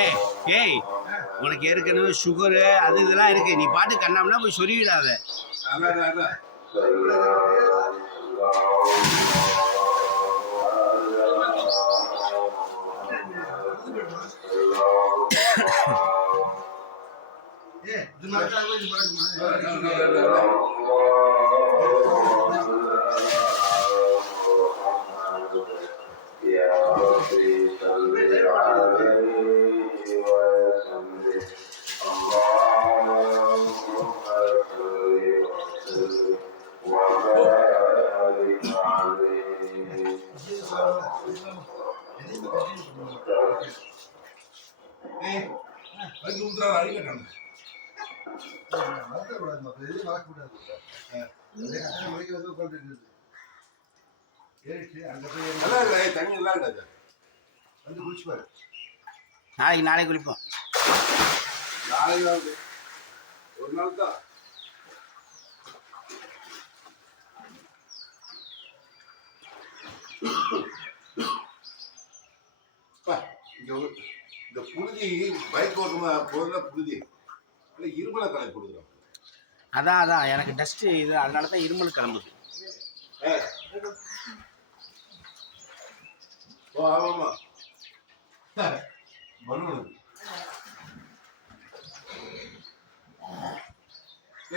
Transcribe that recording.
ஏய் ஏய் உனக்கு ஏற்கனவே சுகரு அது இதெல்லாம் இருக்கு. நீ பாட்டு கண்ணாமனா போய் சொருவிடாத. நாளைக்கு குளிப்போம். ஒரு நாள் தான் இந்த புழுதி பைக் ஓட்டுமா போதுல புழுதி இருமலை கலக்கி கொடுக்குறோம். அதான் எனக்கு டஸ்ட் இது, அதனால தான் இருமல் கிளம்புது. ஓ ஆமாம்மா மண்ணு